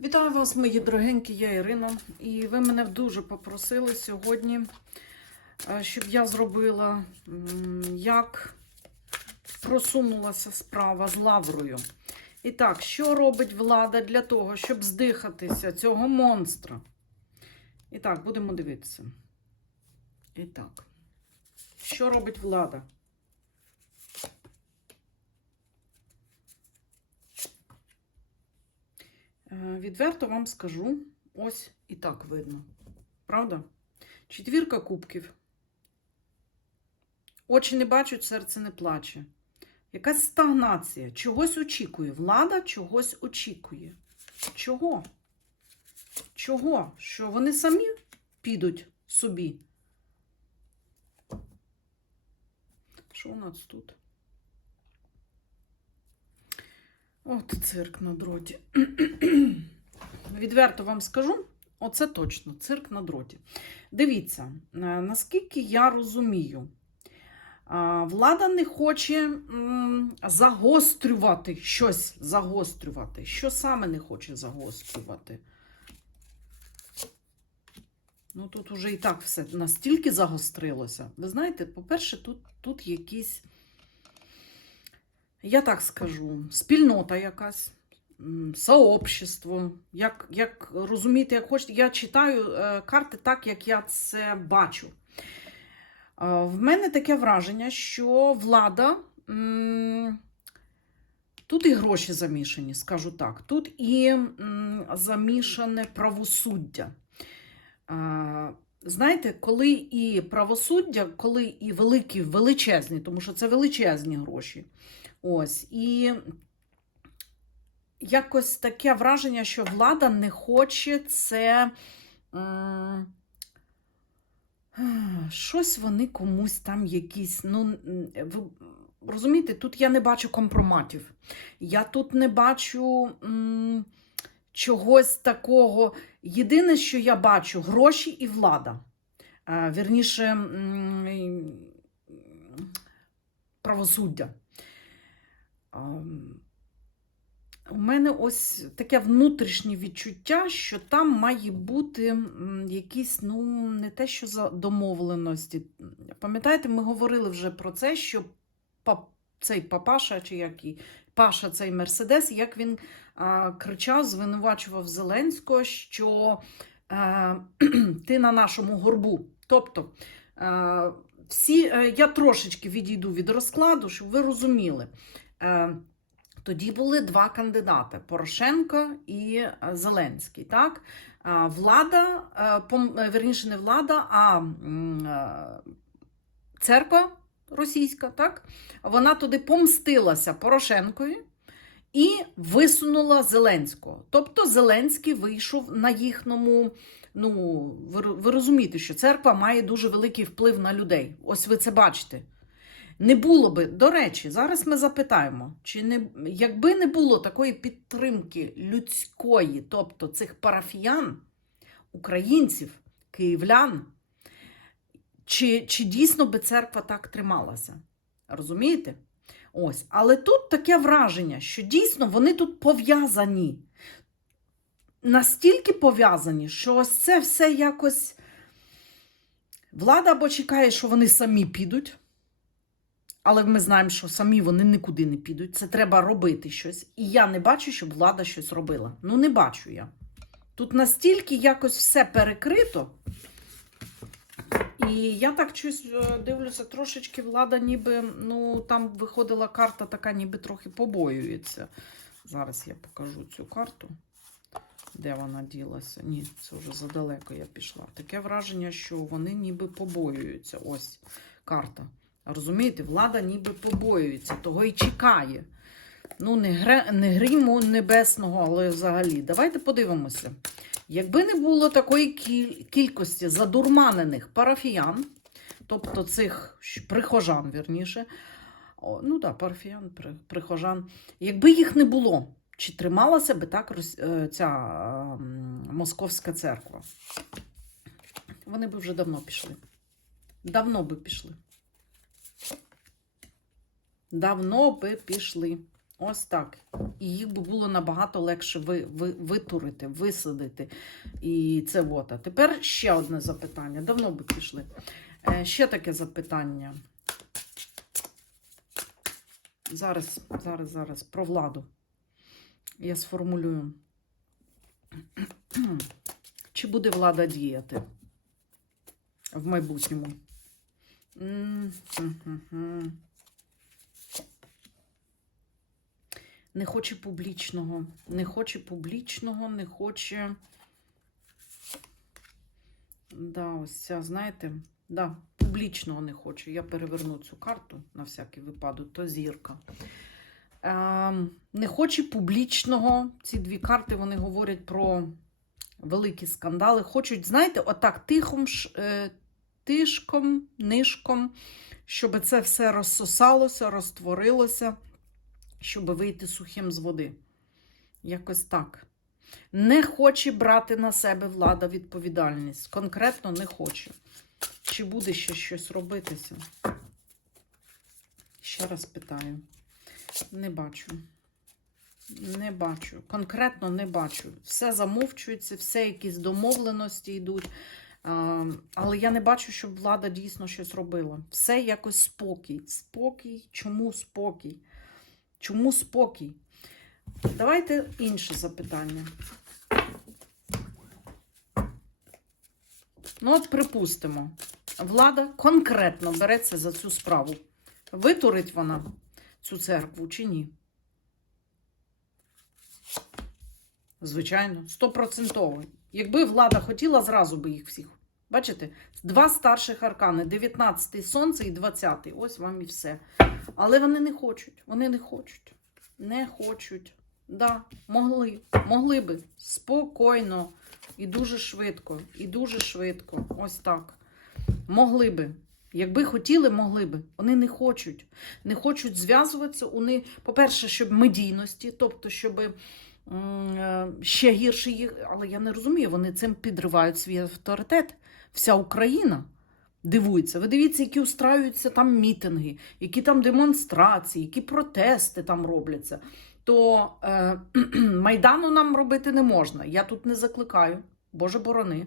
Вітаю вас, мої дорогенькі, я Ірина. І ви мене дуже попросили сьогодні, е, щоб я зробила, як просунулася справа з лаврою. І так, що робить влада для того, щоб здихатися цього монстра? І так, будемо дивитися. І так, що робить влада? Відверто вам скажу, ось і так видно. Правда? Четвірка кубків. Очі не бачать, серце не плаче. Якась стагнація. Чогось очікує. Влада чогось очікує. Чого? Чого? Що вони самі підуть собі? Що у нас тут? От цирк на дроті. Відверто вам скажу, оце точно цирк на дроті. Дивіться, е, наскільки я розумію, влада не хоче загострювати щось, загострювати. Що саме не хоче загострювати? Ну, тут уже і так все настільки загострилося. Ви знаєте, по-перше, тут, тут якісь, я так скажу, спільнота якась, сообщество. Як, як розумієте, як хочете, я читаю е, карти так, як я це бачу. Е, В мене таке враження, що влада. Тут і гроші замішані, скажу так. Тут і замішане правосуддя. Е, Знаєте, коли і правосуддя, коли і великі, величезні, тому що це величезні гроші. Ось. І якось таке враження, що влада не хоче це. Щось вони комусь там якісь. Ну, розумієте, тут я не бачу компроматів. Я тут не бачу м, чогось такого. Єдине, що я бачу, гроші і влада. Вірніше, м, правосуддя. Ам, У мене ось таке внутрішнє відчуття, що там має бути якісь, ну, не те, що за домовленості. Пам'ятаєте, ми говорили вже про це, що цей папаша, чи який Паша, цей Мерседес, як він а, кричав, звинувачував Зеленського, що е, ти на нашому горбу. Тобто, е, всі, е, я трошечки відійду від розкладу, щоб ви розуміли. Е, тоді були два кандидати: Порошенко і е, Зеленський. Так? Влада, е, е, верніше, не влада, а церква російська, так? вона туди помстилася Порошенкові і висунула Зеленського. Тобто Зеленський вийшов на їхньому. Ну, ви розумієте, що церква має дуже великий вплив на людей. Ось ви це бачите. Не було би, до речі, зараз ми запитаємо, чи не, якби не було такої підтримки людської, тобто цих парафіян, українців, київлян, чи, чи дійсно би церква так трималася? Розумієте? Ось. Але тут таке враження, що дійсно вони тут пов'язані. Настільки пов'язані, що ось це все якось. Влада або чекає, що вони самі підуть. Але ми знаємо, що самі вони нікуди не підуть. Це треба робити щось. І я не бачу, щоб влада щось робила. Ну, не бачу я. Тут настільки якось все перекрито. І я так щось е, дивлюся, трошечки влада ніби, ну, там виходила карта така, ніби трохи побоюється. Зараз я покажу цю карту. Де вона ділася? Ні, це вже задалеко я пішла. Таке враження, що вони ніби побоюються. Ось карта. Розумієте, влада ніби побоюється, того і чекає. Ну, не, гре, не гріму небесного, але взагалі. Давайте подивимося. Якби не було такої кіль- кількості задурманених парафіян, тобто цих прихожан, вірніше, о, ну так, парафіян, прихожан, якби їх не було, чи трималася би так е, ця е, московська церква? Вони би вже давно пішли. Давно би пішли. Давно би пішли. Ось так. І їх би було набагато легше ви, ви, витурити, висадити. І це от. А тепер ще одне запитання. Давно би пішли. Е, ще таке запитання. Зараз, зараз, зараз. Про владу. Я сформулюю. Чи буде влада діяти в майбутньому? М, хм-хм-хм. Не хоче публічного. Не хоче публічного, не хоче. Да, ось ця, знаєте, да, публічного не хоче. Я переверну цю карту на всякий випадок, то зірка. Ем, не хоче публічного. Ці дві карти вони говорять про великі скандали. Хочуть, знаєте, отак тихом, е, тишком, нишком, щоб це все розсосалося, розтворилося, щоб вийти сухим з води. Якось так. Не хоче брати на себе влада відповідальність. Конкретно не хоче. Чи буде ще щось робитися? Ще раз питаю. Не бачу. Не бачу. Конкретно не бачу. Все замовчується, все якісь домовленості йдуть. Але я не бачу, щоб влада дійсно щось робила. Все якось спокій. Спокій. Чому спокій? Чому спокій? Давайте інше запитання. Ну, от припустимо, влада конкретно береться за цю справу. Витурить вона цю церкву чи ні? Звичайно, стопроцентово. Якби влада хотіла, зразу би їх всіх. Бачите? Два старших аркани: 19-й сонце і 20-й. Ось вам і все. Але вони не хочуть. Вони не хочуть. Не хочуть. Да, могли. Могли би. Спокійно. І дуже швидко. І дуже швидко. Ось так. Могли би. Якби хотіли, могли би. Вони не хочуть. Не хочуть зв'язуватися. Вони, по-перше, щоб медійності, тобто, щоб е, ще гірше їх. Але я не розумію, вони цим підривають свій авторитет. Вся Україна дивується. Ви дивіться, які устраюються там мітинги, які там демонстрації, які протести там робляться. То е, майдану нам робити не можна. Я тут не закликаю. Боже борони.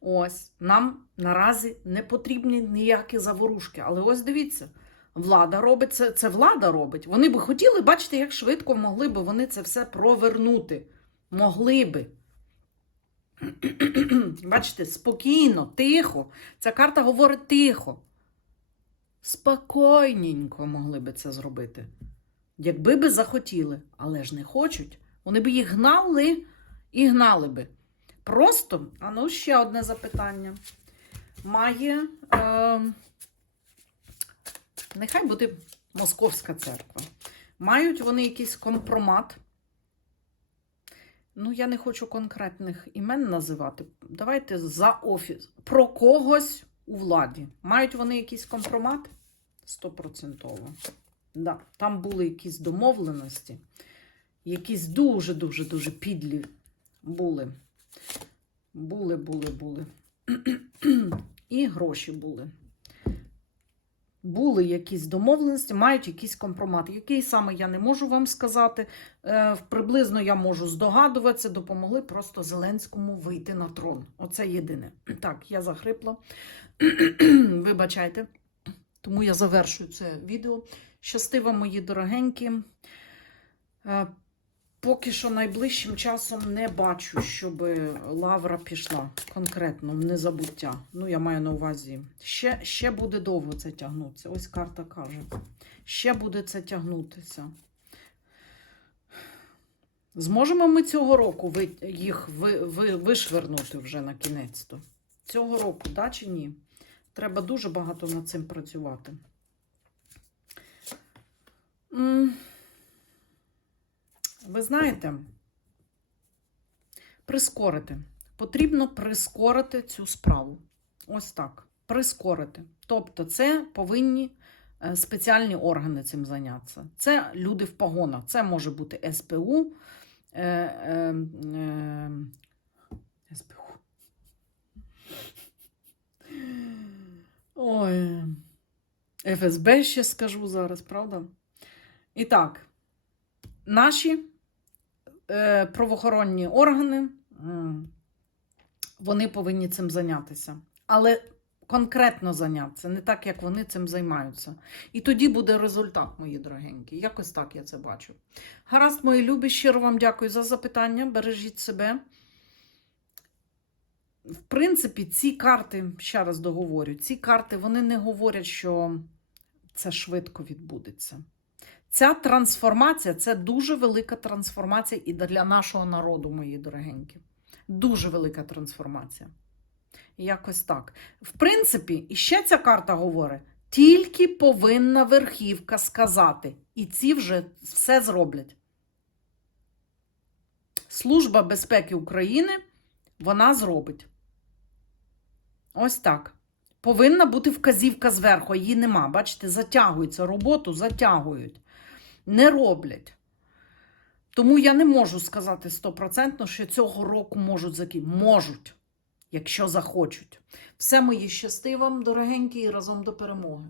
Ось нам наразі не потрібні ніякі заворушки. Але ось дивіться, влада робить це, це влада робить. Вони би хотіли, бачите, як швидко могли би вони це все провернути. Могли би. Бачите, спокійно, тихо. Ця карта говорить тихо. Спокійненько могли би це зробити. Якби би захотіли, але ж не хочуть. Вони б їх гнали і гнали би. Просто, а ну ще одне запитання. Має, е, нехай буде Московська церква. Мають вони якийсь компромат. Ну, я не хочу конкретних імен називати. Давайте за офіс. Про когось у владі. Мають вони якийсь компромат? Стопроцентово. Да, там були якісь домовленості, якісь дуже-дуже дуже підлі були. Були, були, були. І гроші були. Були якісь домовленості, мають якийсь компромат. Який саме я не можу вам сказати. Е, приблизно я можу здогадуватися, допомогли просто Зеленському вийти на трон. Оце єдине. Так, я захрипла. Вибачайте. Тому я завершую це відео. Щасти вам, мої дорогенькі. Поки що найближчим часом не бачу, щоб лавра пішла конкретно в незабуття. Ну, я маю на увазі. Ще, ще буде довго це тягнутися. Ось карта каже. Ще буде це тягнутися. Зможемо ми цього року їх ви, ви, вишвернути вже на кінець-то? Цього року, да чи ні? Треба дуже багато над цим працювати. М, Ви знаєте, прискорити. Потрібно прискорити цю справу. Ось так. Прискорити. Тобто, це повинні е, спеціальні органи цим зайнятися. Це люди в погонах. Це може бути СПУ. Е, е, е, СПУ. Ой. ФСБ ще скажу зараз, правда? І так, наші правоохоронні органи, вони повинні цим зайнятися. Але конкретно зайнятися, не так, як вони цим займаються. І тоді буде результат, мої дорогенькі. Якось так я це бачу. Гаразд, мої любі, щиро вам дякую за запитання. Бережіть себе. В принципі, ці карти, ще раз договорю, ці карти вони не говорять, що це швидко відбудеться. Ця трансформація це дуже велика трансформація і для нашого народу, мої дорогенькі. Дуже велика трансформація. Якось так. В принципі, і ще ця карта говорить: тільки повинна верхівка сказати. І ці вже все зроблять. Служба безпеки України вона зробить. Ось так. Повинна бути вказівка зверху, її нема. Бачите, затягується роботу, затягують. Не роблять. Тому я не можу сказати стопроцентно, що цього року можуть закінчити. Можуть, якщо захочуть. Все моє щасти вам, дорогенькі, і разом до перемоги.